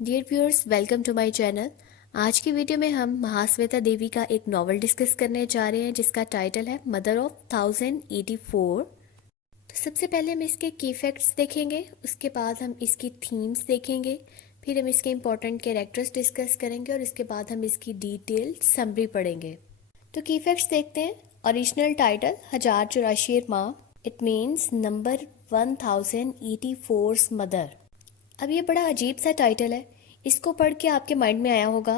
Dear viewers, welcome to my channel. आज की video में हम महाश्वेता देवी का एक नॉवल डिस्कस करने जा रहे हैं जिसका टाइटल है मदर ऑफ 1084। तो सबसे पहले हम इसके की फैक्ट्स देखेंगे, उसके बाद हम इसकी थीम्स देखेंगे, फिर हम इसके इम्पोर्टेंट कैरेक्टर्स डिस्कस करेंगे और इसके बाद हम इसकी डिटेल समरी पढ़ेंगे। तो की फैक्ट्स देखते हैं। ओरिजिनल टाइटल 1084 माँ, इट मीन्स नंबर 1084 मदर। अब ये बड़ा अजीब सा टाइटल है। इसको पढ़ के आपके माइंड में आया होगा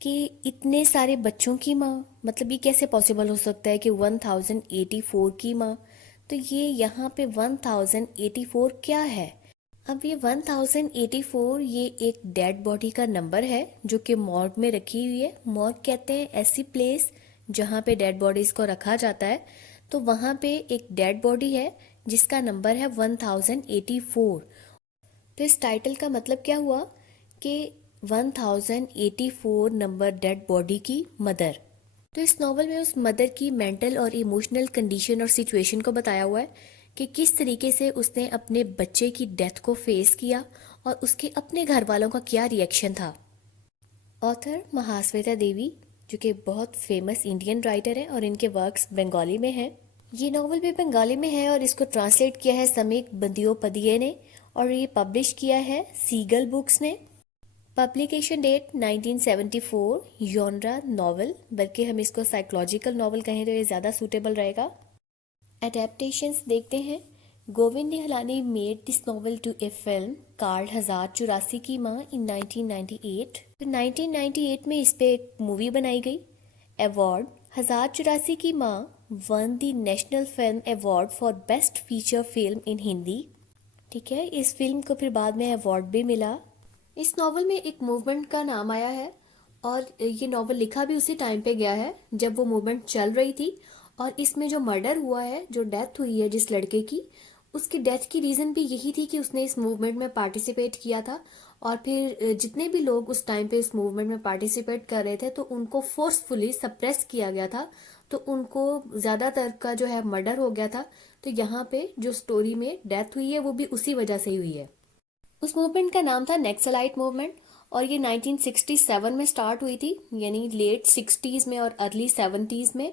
कि इतने सारे बच्चों की माँ, मतलब ये कैसे पॉसिबल हो सकता है कि 1084 की माँ। तो ये यहाँ पे 1084 क्या है? अब ये 1084 ये एक डेड बॉडी का नंबर है जो कि मॉर्ग में रखी हुई है। मॉर्ग कहते हैं ऐसी प्लेस जहाँ पे डेड बॉडीज को रखा जाता है। तो वहाँ पे एक डेड बॉडी है जिसका नंबर है 1084। तो इस टाइटल का मतलब क्या हुआ कि 1084 नंबर डेड बॉडी की मदर। तो इस नॉवल में उस मदर की मेंटल और इमोशनल कंडीशन और सिचुएशन को बताया हुआ है कि किस तरीके से उसने अपने बच्चे की डेथ को फेस किया और उसके अपने घर वालों का क्या रिएक्शन था। ऑथर महाश्वेता देवी, जो कि बहुत फेमस इंडियन राइटर है और इनके वर्क्स बंगाली में हैं। ये नॉवल भी बंगाली में है और इसको ट्रांसलेट किया है समीक बंदियोपदिये ने और ये पब्लिश किया है सीगल बुक्स ने। Publication date 1974। जॉनरा नॉवल, बल्कि हम इसको साइकोलॉजिकल नॉवल कहें तो ये ज़्यादा सूटेबल रहेगा। एडेप्टेशंस देखते हैं। Govind Nihalani made this novel to a film called 1084 की माँ इन 1998। तो 1998 में इस पे एक मूवी बनाई गई। अवार्ड 1084 की माँ one the national film award for best feature film in Hindi. ठीक है, इस फिल्म को फिर बाद में अवार्ड भी मिला। इस नॉवल में एक मूवमेंट का नाम आया है और ये नॉवल लिखा भी उसी टाइम पे गया है जब वो मूवमेंट चल रही थी। और इसमें जो मर्डर हुआ है, जो डेथ हुई है जिस लड़के की, उसकी डेथ की रीज़न भी यही थी कि उसने इस मूवमेंट में पार्टिसिपेट किया था। और फिर जितने भी लोग उस टाइम पे इस मूवमेंट में पार्टिसिपेट कर रहे थे तो उनको फोर्सफुली सप्रेस किया गया था। तो उनको ज़्यादातर का जो है मर्डर हो गया था। तो यहाँ पे जो स्टोरी में डेथ हुई है वो भी उसी वजह से ही हुई है। उस मूवमेंट का नाम था नक्सलाइट मूवमेंट और ये 1967 में स्टार्ट हुई थी, यानी लेट 60s में और अर्ली 70s में।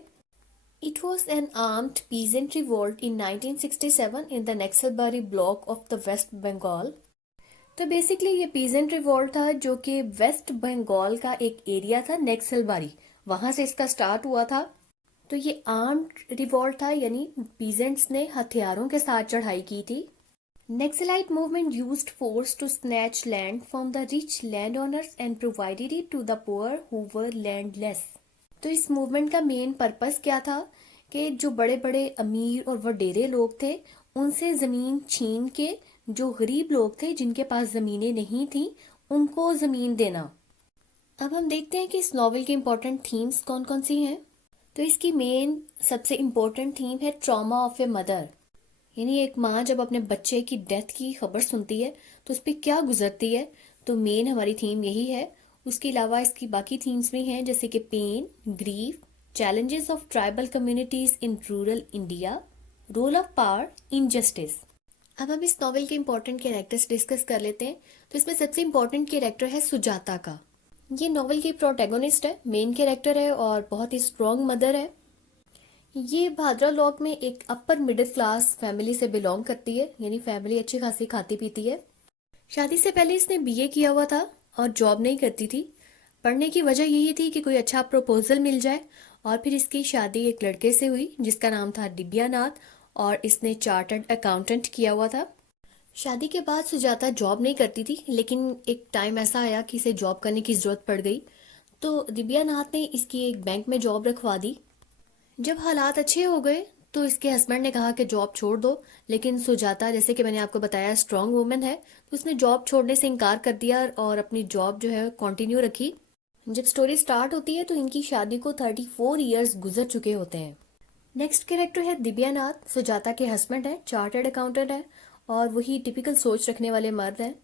It was an armed peasant revolt in 1967 in the Naxalbari block of the West Bengal. तो बेसिकली ये पीजेंट रिवोल्ट था जो कि वेस्ट बंगाल का एक एरिया था, नक्सलबारी, वहां से इसका स्टार्ट हुआ था। तो ये आर्म्ड रिवोल्ट था, यानी पीजेंट्स ने हथियारों के साथ चढ़ाई की थी। Naxalite movement used force to snatch land from the rich landowners and provided it to the poor who were landless। तो इस मूवमेंट का मेन पर्पस क्या था कि जो बड़े बड़े अमीर और वडेरे लोग थे उनसे ज़मीन छीन के जो गरीब लोग थे जिनके पास ज़मीनें नहीं थी उनको ज़मीन देना। अब हम देखते हैं कि इस नॉवल की इम्पोर्टेंट थीम्स कौन कौन सी हैं। तो इसकी मेन सबसे इम्पोर्टेंट थीम है ट्रॉमा ऑफ ए मदर, यानी एक माँ जब अपने बच्चे की डेथ की खबर सुनती है तो उस पर क्या गुजरती है। तो मेन हमारी थीम यही है। उसके अलावा इसकी बाकी थीम्स भी हैं जैसे कि pain, grief, challenges of tribal communities in rural India, role of power, injustice. अब हम इस नॉवेल के इम्पोर्टेंट कैरेक्टर्स डिस्कस कर लेते हैं। तो इसमें सबसे इम्पोर्टेंट कैरेक्टर है सुजाता का। ये नॉवेल की प्रोटैगोनिस्ट है, मेन कैरेक्टर है और बहुत ही स्ट्रॉन्ग मदर है। ये भादरा लॉक में एक अपर मिडिल क्लास फैमिली से बिलोंग करती है, यानी फैमिली अच्छी खासी खाती पीती है। शादी से पहले इसने बीए किया हुआ था और जॉब नहीं करती थी। पढ़ने की वजह यही थी कि कोई अच्छा प्रपोजल मिल जाए। और फिर इसकी शादी एक लड़के से हुई जिसका नाम था दिव्यानाथ और इसने चार्टर्ड अकाउंटेंट किया हुआ था। शादी के बाद सुजाता जॉब नहीं करती थी, लेकिन एक टाइम ऐसा आया कि इसे जॉब करने की जरूरत पड़ गई। तो दिव्यानाथ ने इसकी एक बैंक में जॉब रखवा दी। जब हालात अच्छे हो गए तो इसके हस्बैंड ने कहा कि जॉब छोड़ दो, लेकिन सुजाता, जैसे कि मैंने आपको बताया, स्ट्रांग वुमेन है, तो उसने जॉब छोड़ने से इनकार कर दिया और अपनी जॉब जो है कंटिन्यू रखी। जब स्टोरी स्टार्ट होती है तो इनकी शादी को 34 इयर्स गुजर चुके होते हैं। नेक्स्ट कैरेक्टर है दिव्यानाथ, सुजाता के हस्बैंड है, चार्टर्ड अकाउंटेंट है और वही टिपिकल सोच रखने वाले मर्द हैं।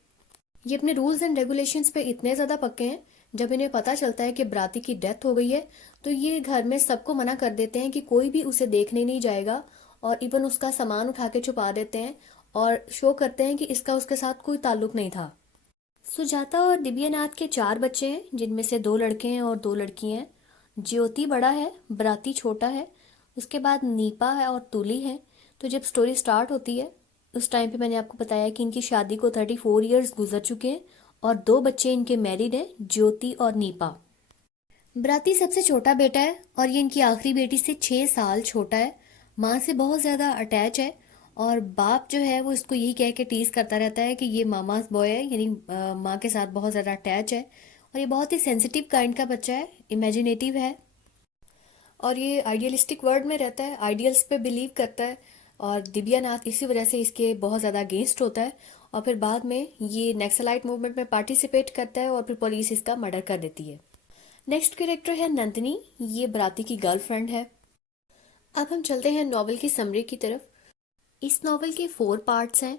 ये अपने रूल्स एंड रेगुलेशंस पे इतने ज़्यादा पक्के हैं, जब इन्हें पता चलता है कि बराती की डेथ हो गई है तो ये घर में सबको मना कर देते हैं कि कोई भी उसे देखने नहीं जाएगा और इवन उसका सामान उठा के छुपा देते हैं और शो करते हैं कि इसका उसके साथ कोई ताल्लुक नहीं था। सुजाता और दिव्यानाथ के 4 बच्चे हैं, जिनमें से 2 लड़के हैं और 2 लड़कियां हैं। ज्योति बड़ा है, बराती छोटा है, उसके बाद नीपा है और तुली है। तो जब स्टोरी स्टार्ट होती है उस टाइम पे मैंने आपको बताया कि इनकी शादी को 34 ईयर्स गुजर चुके हैं और 2 बच्चे इनके मैरिड हैं, ज्योति और नीपा। बराती सबसे छोटा बेटा है और ये इनकी आखिरी बेटी से 6 साल छोटा है। माँ से बहुत ज़्यादा अटैच है और बाप जो है वो इसको यही कह के टीज करता रहता है कि ये मामा's बॉय है, यानी माँ के साथ बहुत ज़्यादा अटैच है। और ये बहुत ही सेंसिटिव काइंड का बच्चा है, इमेजिनेटिव है और ये आइडियलिस्टिक वर्ल्ड में रहता है, आइडियल्स पे बिलीव करता है। और दिव्यानाथ इसी वजह से इसके बहुत ज़्यादा अगेंस्ट होता है और फिर बाद में ये नक्सलाइट मूवमेंट में पार्टिसिपेट करता है और फिर पुलिस इसका मर्डर कर देती है। नेक्स्ट कैरेक्टर है नंदिनी, ये बराती की गर्लफ्रेंड है। अब हम चलते हैं नॉवल की समरी की तरफ। इस नॉवल के 4 पार्ट्स हैं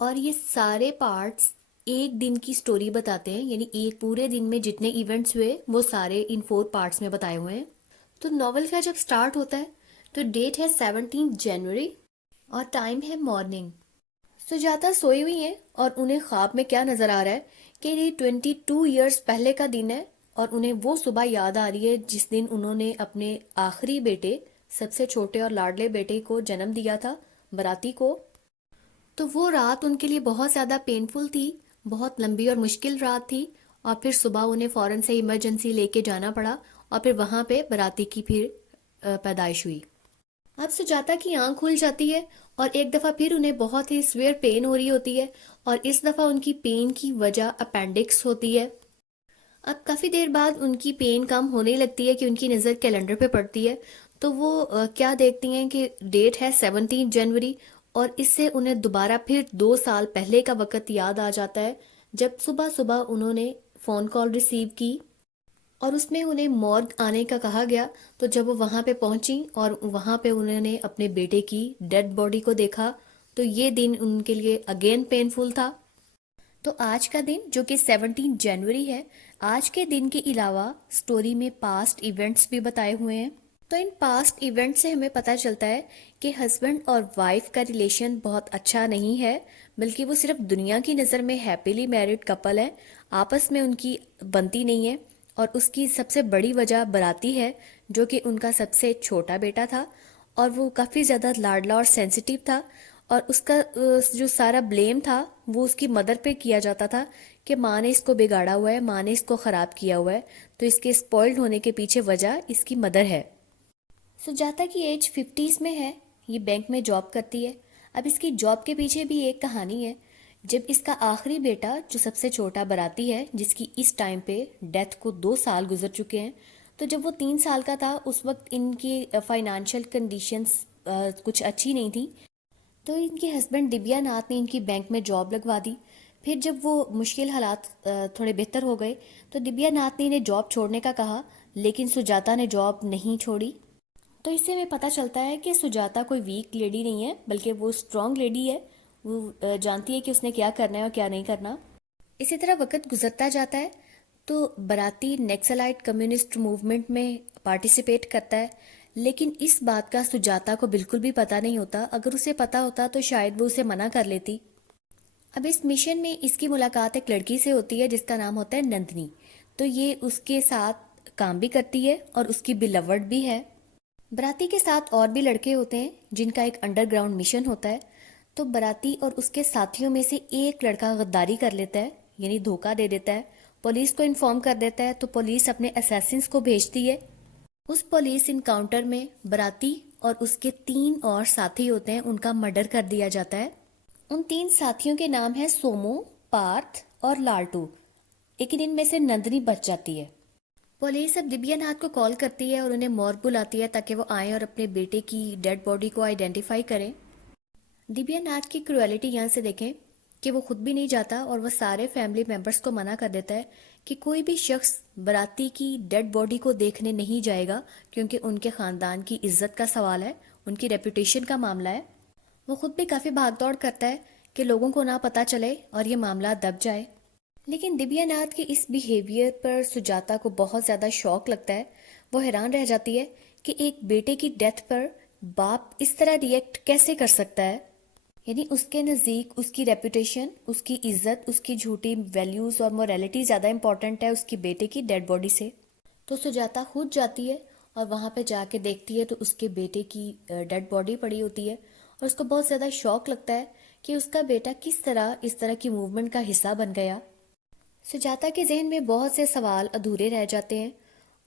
और ये सारे पार्ट्स एक दिन की स्टोरी बताते हैं, यानी एक पूरे दिन में जितने इवेंट्स हुए वो सारे इन 4 पार्ट्स में बताए हुए हैं। तो नॉवल का जब स्टार्ट होता है तो डेट है 17 जनवरी और टाइम है मॉर्निंग। सुजाता सोई हुई है और उन्हें ख्वाब में क्या नजर आ रहा है कि ये 22 ईयर्स पहले का दिन है और उन्हें वो सुबह याद आ रही है जिस दिन उन्होंने अपने आखिरी बेटे, सबसे छोटे और लाडले बेटे को जन्म दिया था, बराती को। तो वो रात उनके लिए बहुत ज़्यादा पेनफुल थी, बहुत लंबी और मुश्किल रात थी। और फिर सुबह उन्हें फ़ौरन से इमरजेंसी लेके जाना पड़ा और फिर वहाँ पे बराती की फिर पैदाइश हुई। अब सुजाता की आंख खुल जाती है और एक दफ़ा फिर उन्हें बहुत ही सिवियर पेन हो रही होती है और इस दफ़ा उनकी पेन की वजह अपेंडिक्स होती है। अब काफ़ी देर बाद उनकी पेन कम होने लगती है कि उनकी नज़र कैलेंडर पे पड़ती है। तो वो क्या देखती हैं कि डेट है 17 जनवरी और इससे उन्हें दोबारा फिर 2 साल पहले का वक़्त याद आ जाता है जब सुबह सुबह उन्होंने फ़ोन कॉल रिसीव की और उसमें उन्हें मॉर्ग आने का कहा गया। तो जब वो वहाँ पे पहुंची और वहाँ पे उन्होंने अपने बेटे की डेड बॉडी को देखा तो ये दिन उनके लिए अगेन पेनफुल था। तो आज का दिन जो कि 17 जनवरी है, आज के दिन के अलावा स्टोरी में पास्ट इवेंट्स भी बताए हुए हैं। तो इन पास्ट इवेंट से हमें पता चलता है कि हस्बैंड और वाइफ का रिलेशन बहुत अच्छा नहीं है, बल्कि वो सिर्फ दुनिया की नज़र में हैप्पीली मैरिड कपल है, आपस में उनकी बनती नहीं है। और उसकी सबसे बड़ी वजह बराती है, जो कि उनका सबसे छोटा बेटा था और वो काफ़ी ज़्यादा लाडला और सेंसिटिव था। और उसका जो सारा ब्लेम था वो उसकी मदर पे किया जाता था कि माँ ने इसको बिगाड़ा हुआ है, माँ ने इसको ख़राब किया हुआ है। तो इसके स्पॉइल्ड होने के पीछे वजह इसकी मदर है। सुजाता की एज 50s में है, ये बैंक में जॉब करती है। अब इसकी जॉब के पीछे भी एक कहानी है। जब इसका आखिरी बेटा जो सबसे छोटा बराती है, जिसकी इस टाइम पे डेथ को 2 साल गुजर चुके हैं, तो जब वो 3 साल का था उस वक्त इनकी फाइनेंशियल कंडीशंस कुछ अच्छी नहीं थी। तो इनके हस्बैंड दिव्यानाथ ने इनकी बैंक में जॉब लगवा दी। फिर जब वो मुश्किल हालात थोड़े बेहतर हो गए तो दिव्यानाथ ने इन्हें जॉब छोड़ने का कहा, लेकिन सुजाता ने जॉब नहीं छोड़ी। तो इससे हमें पता चलता है कि सुजाता कोई वीक लेडी नहीं है, बल्कि वो स्ट्रांग लेडी है। वो जानती है कि उसने क्या करना है और क्या नहीं करना। इसी तरह वक्त गुजरता जाता है तो बराती नक्सलाइट कम्युनिस्ट मूवमेंट में पार्टिसिपेट करता है, लेकिन इस बात का सुजाता को बिल्कुल भी पता नहीं होता। अगर उसे पता होता तो शायद वो उसे मना कर लेती। अब इस मिशन में इसकी मुलाकात एक लड़की से होती है जिसका नाम होता है नंदिनी। तो ये उसके साथ काम भी करती है और उसकी बिलवर्ड भी है। बराती के साथ और भी लड़के होते हैं जिनका एक अंडरग्राउंड मिशन होता है। तो बराती और उसके साथियों में से एक लड़का गद्दारी कर लेता है, यानी धोखा दे देता है, पुलिस को इन्फॉर्म कर देता है। तो पुलिस अपने असैसिन्स को भेजती है। उस पुलिस इनकाउंटर में बराती और उसके 3 और साथी होते हैं, उनका मर्डर कर दिया जाता है। उन 3 साथियों के नाम है सोमू, पार्थ और लालटू, लेकिन इनमें से नंदनी बच जाती है। पुलिस अब दिव्यानाथ को कॉल करती है और उन्हें मॉर्ग बुलाती है ताकि वो आए और अपने बेटे की डेड बॉडी को आइडेंटिफाई करें। दिव्यानाथ की क्रुएलिटी यहाँ से देखें कि वो खुद भी नहीं जाता और वो सारे फैमिली मेंबर्स को मना कर देता है कि कोई भी शख्स बराती की डेड बॉडी को देखने नहीं जाएगा, क्योंकि उनके ख़ानदान की इज्जत का सवाल है, उनकी रेपुटेशन का मामला है। वो खुद भी काफ़ी भागदौड़ करता है कि लोगों को ना पता चले और ये मामला दब जाए। लेकिन दिव्यानाथ के इस बिहेवियर पर सुजाता को बहुत ज़्यादा शौक लगता है। वो हैरान रह जाती है कि एक बेटे की डेथ पर बाप इस तरह रिएक्ट कैसे कर सकता है। यानी उसके नज़दीक उसकी रेपुटेशन, उसकी इज्जत, उसकी झूठी वैल्यूज़ और मोरालिटी ज़्यादा इंपॉर्टेंट है उसकी बेटे की डेड बॉडी से। तो सुजाता खुद जाती है और वहाँ पे जाके देखती है तो उसके बेटे की डेड बॉडी पड़ी होती है और उसको बहुत ज़्यादा शौक लगता है कि उसका बेटा किस तरह इस तरह की मूवमेंट का हिस्सा बन गया। सुजाता के जहन में बहुत से सवाल अधूरे रह जाते हैं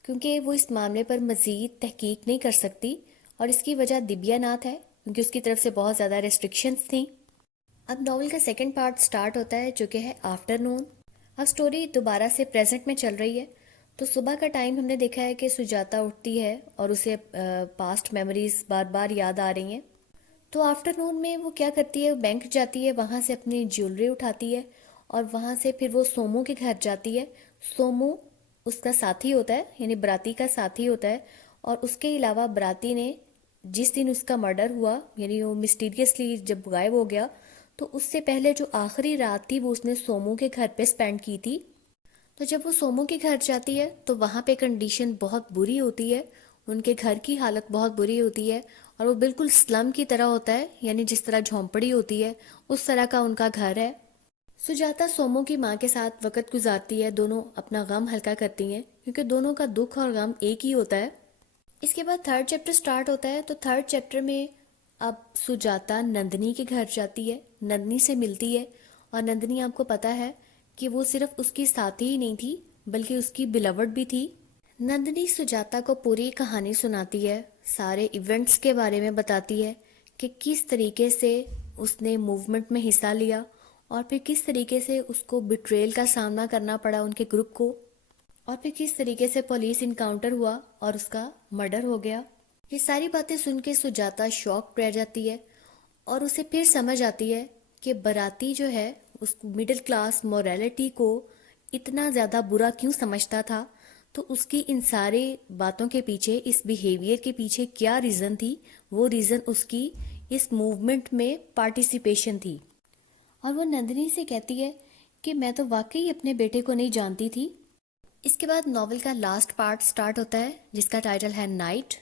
क्योंकि वो इस मामले पर मज़ीद तहकीक नहीं कर सकती और इसकी वजह दिव्या नाथ है क्योंकि उसकी तरफ से बहुत ज़्यादा रेस्ट्रिक्शंस थी। अब नॉवल का सेकंड पार्ट स्टार्ट होता है जो कि है आफ्टरनून। अब स्टोरी दोबारा से प्रेजेंट में चल रही है। तो सुबह का टाइम हमने देखा है कि सुजाता उठती है और उसे पास्ट मेमोरीज बार बार याद आ रही हैं। तो आफ्टरनून में वो क्या करती है, बैंक जाती है, वहाँ से अपनी ज्वेलरी उठाती है और वहाँ से फिर वो सोमू के घर जाती है। सोमू उसका साथी होता है, यानी बराती का साथी होता है। और उसके अलावा बराती ने जिस दिन उसका मर्डर हुआ, यानी वो मिस्टीरियसली जब गायब हो गया, तो उससे पहले जो आखिरी रात थी वो उसने सोमू के घर पे स्पेंड की थी। तो जब वो सोमू के घर जाती है तो वहाँ पे कंडीशन बहुत बुरी होती है, उनके घर की हालत बहुत बुरी होती है और वो बिल्कुल स्लम की तरह होता है, यानी जिस तरह झोंपड़ी होती है उस तरह का उनका घर है। सुजाता सोमू की माँ के साथ वक्त गुजारती है, दोनों अपना गम हल्का करती हैं क्योंकि दोनों का दुख और गम एक ही होता है। इसके बाद थर्ड चैप्टर स्टार्ट होता है। तो थर्ड चैप्टर में अब सुजाता नंदनी के घर जाती है, नंदनी से मिलती है और नंदनी आपको पता है कि वो सिर्फ उसकी साथी ही नहीं थी बल्कि उसकी बिलवड भी थी। नंदनी सुजाता को पूरी कहानी सुनाती है, सारे इवेंट्स के बारे में बताती है कि किस तरीके से उसने मूवमेंट में हिस्सा लिया और फिर किस तरीके से उसको बिट्रेल का सामना करना पड़ा उनके ग्रुप को और फिर किस तरीके से पुलिस इनकाउंटर हुआ और उसका मर्डर हो गया। ये सारी बातें सुन के सुजाता शॉक रह जाती है और उसे फिर समझ आती है कि बराती जो है उस मिडिल क्लास मोरालिटी को इतना ज़्यादा बुरा क्यों समझता था। तो उसकी इन सारे बातों के पीछे, इस बिहेवियर के पीछे क्या रीज़न थी, वो रीज़न उसकी इस मूवमेंट में पार्टिसिपेशन थी। और वो नंदिनी से कहती है कि मैं तो वाकई अपने बेटे को नहीं जानती थी। इसके बाद नॉवल का लास्ट पार्ट स्टार्ट होता है जिसका टाइटल है नाइट।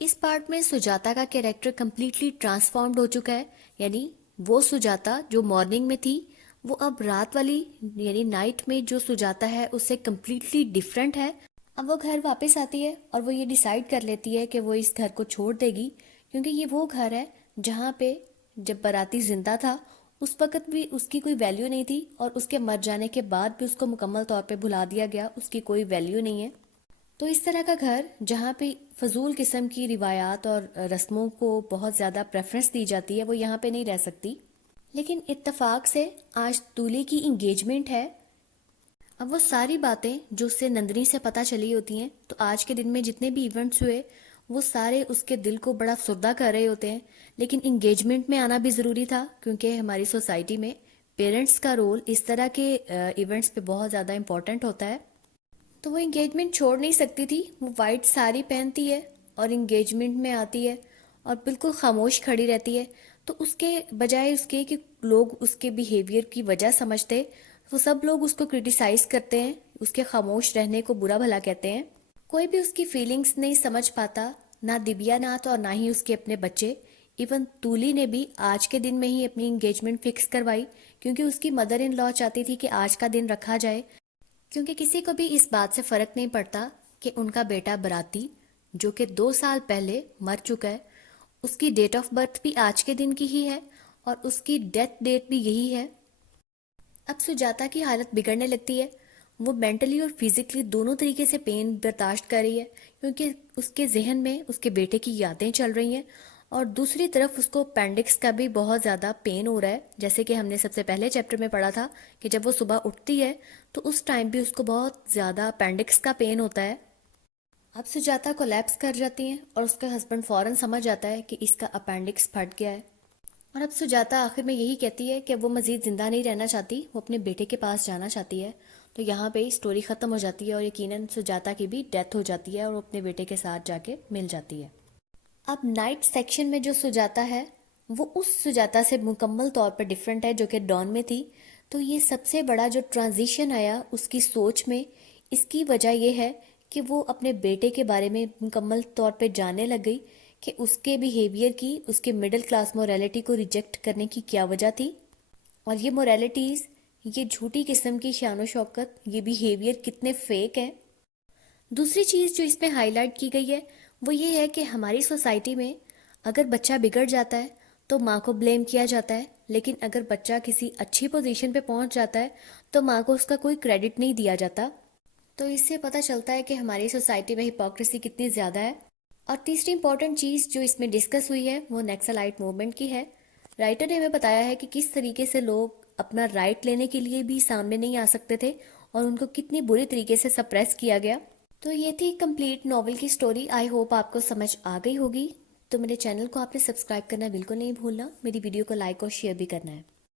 इस पार्ट में सुजाता का कैरेक्टर कम्प्लीटली ट्रांसफॉर्म्ड हो चुका है, यानी वो सुजाता जो मॉर्निंग में थी वो अब रात वाली यानी नाइट में जो सुजाता है उससे कम्प्लीटली डिफरेंट है। अब वो घर वापस आती है और वो ये डिसाइड कर लेती है कि वो इस घर को छोड़ देगी क्योंकि ये वो घर है जहाँ पे जब बाराती जिंदा था उस वक्त भी उसकी कोई वैल्यू नहीं थी और उसके मर जाने के बाद भी उसको मुकम्मल तौर पे भुला दिया गया, उसकी कोई वैल्यू नहीं है। तो इस तरह का घर जहाँ पे फजूल किस्म की रिवायात और रस्मों को बहुत ज़्यादा प्रेफरेंस दी जाती है वो यहाँ पे नहीं रह सकती। लेकिन इत्तेफाक से आज दूल्हे की इंगेजमेंट है। अब वो सारी बातें जो उससे नंदनी से पता चली होती हैं, तो आज के दिन में जितने भी इवेंट्स हुए वो सारे उसके दिल को बड़ा अफसरदा कर रहे होते हैं। लेकिन इंगेजमेंट में आना भी ज़रूरी था क्योंकि हमारी सोसाइटी में पेरेंट्स का रोल इस तरह के इवेंट्स पे बहुत ज़्यादा इम्पोर्टेंट होता है। तो वो इंगेजमेंट छोड़ नहीं सकती थी, वो वाइट साड़ी पहनती है और इंगेजमेंट में आती है और बिल्कुल खामोश खड़ी रहती है। तो उसके बजाय उसके कि लोग उसके बिहेवियर की वजह समझते, वो सब लोग उसको क्रिटिसाइज करते हैं, उसके खामोश रहने को बुरा भला कहते हैं। कोई भी उसकी फीलिंग्स नहीं समझ पाता, ना दिव्या नाथ और ना ही उसके अपने बच्चे। इवन तूली ने भी आज के दिन में ही अपनी इंगेजमेंट फिक्स करवाई क्योंकि उसकी मदर इन लॉ चाहती थी कि आज का दिन रखा जाए, क्योंकि किसी को भी इस बात से फर्क नहीं पड़ता कि उनका बेटा बराती जो कि 2 साल पहले मर चुका है, उसकी डेट ऑफ बर्थ भी आज के दिन की ही है और उसकी डेथ डेट भी यही है। अब सुजाता की हालत बिगड़ने लगती है, वो मेंटली और फिजिकली दोनों तरीके से पेन बर्दाश्त कर रही है क्योंकि उसके जहन में उसके बेटे की यादें चल रही हैं और दूसरी तरफ उसको अपेंडिक्स का भी बहुत ज़्यादा पेन हो रहा है। जैसे कि हमने सबसे पहले चैप्टर में पढ़ा था कि जब वो सुबह उठती है तो उस टाइम भी उसको बहुत ज़्यादा अपेंडिक्स का पेन होता है। अब सुजाता कोलैप्स कर जाती हैं और उसका हस्बैंड फौरन समझ जाता है कि इसका अपेंडिक्स फट गया है। और अब सुजाता आखिर में यही कहती है कि वो मज़ीद ज़िंदा नहीं रहना चाहती, वो अपने बेटे के पास जाना चाहती है। तो यहाँ पे स्टोरी ख़त्म हो जाती है और यकीनन सुजाता की भी डेथ हो जाती है और वो अपने बेटे के साथ जाके मिल जाती है। अब नाइट सेक्शन में जो सुजाता है वो उस सुजाता से मुकम्मल तौर पर डिफरेंट है जो कि डॉन में थी। तो ये सबसे बड़ा जो ट्रांजिशन आया उसकी सोच में, इसकी वजह यह है कि वो अपने बेटे के बारे में मुकम्मल तौर पे जानने लग गई कि उसके बिहेवियर की, उसके मिडिल क्लास मोरालिटी को रिजेक्ट करने की क्या वजह थी, और ये मोरालिटीज़, ये झूठी किस्म की शान और शौकत, ये बिहेवियर कितने फेक हैं। दूसरी चीज़ जो इसमें हाईलाइट की गई है वो ये है कि हमारी सोसाइटी में अगर बच्चा बिगड़ जाता है तो माँ को ब्लेम किया जाता है, लेकिन अगर बच्चा किसी अच्छी पोजीशन पे पहुंच जाता है तो माँ को उसका कोई क्रेडिट नहीं दिया जाता। तो इससे पता चलता है कि हमारी सोसाइटी में हिपोक्रेसी कितनी ज़्यादा है। और तीसरी इंपॉर्टेंट चीज़ जो इसमें डिस्कस हुई है वो नक्सलाइट मूवमेंट की है। राइटर ने हमें बताया है कि किस तरीके से लोग अपना राइट लेने के लिए भी सामने नहीं आ सकते थे और उनको कितनी बुरी तरीके से सप्रेस किया गया। तो ये थी कंप्लीट नॉवल की स्टोरी। आई होप आपको समझ आ गई होगी। तो मेरे चैनल को आपने सब्सक्राइब करना बिल्कुल नहीं भूलना, मेरी वीडियो को लाइक और शेयर भी करना है।